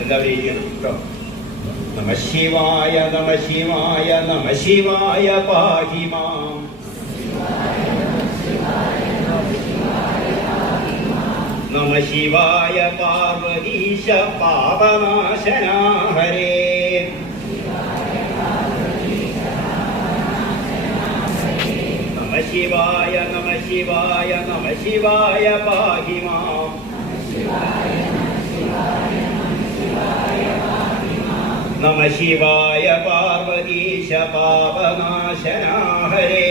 എല്ലാവരും ഇരിക്കണം കേട്ടോ നമ ശിവായ നമ ശിവായ നമ ശിവായ പാഹി മാം. നമ ശിവായ പാർവതീശ പാപനാശന ഹരേ നമ ശിവായ നമ ശിവായ നമ ശിവായ പാഹി नम शिवाय पार्वतीश पावनाशना हरे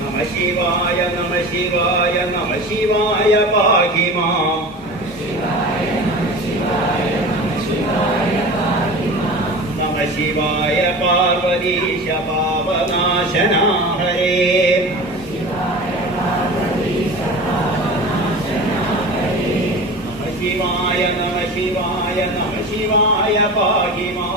नम शिवाय नम शिवाय नम शिवाय पाहि माम् नम शिवाय पार्वतीश पावनाशना நம சிவாய பாகிமா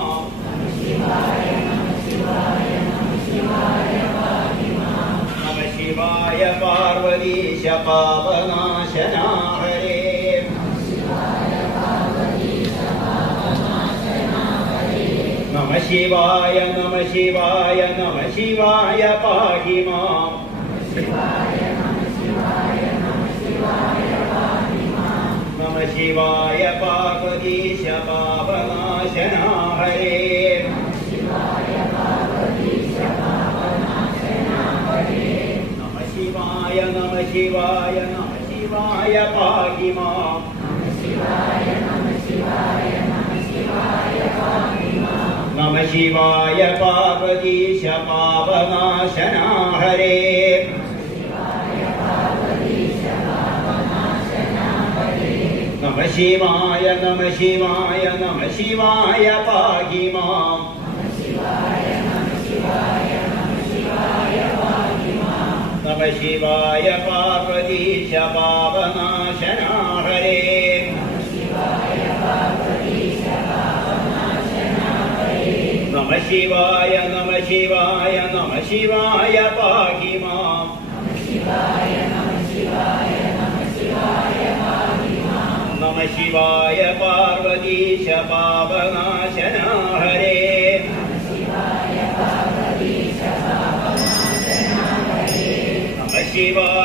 நம சிவாய பார்வதீஷ பாவநாசனா ஹரே நம சிவாய நம சிவாய நம சிவாய பாகிமா சிவாய शिवाय पार्वतीश पापनाशना हरे नमः शिवाय नमः शिवाय नमः शिवाय पाहि मा नमः शिवाय पार्वतीश पापनाशना हरे நம சிவாய நம சிவாய நம சிவாய பாகிமாம் நம சிவாய பார்வதீஷ பாவநாசனா ஹரே நம சிவாய நம சிவாய நம சிவாய பாகிமாம் நம சிவாய நம शिवाय पार्वतीश पावनाशना हरे नमः शिवाय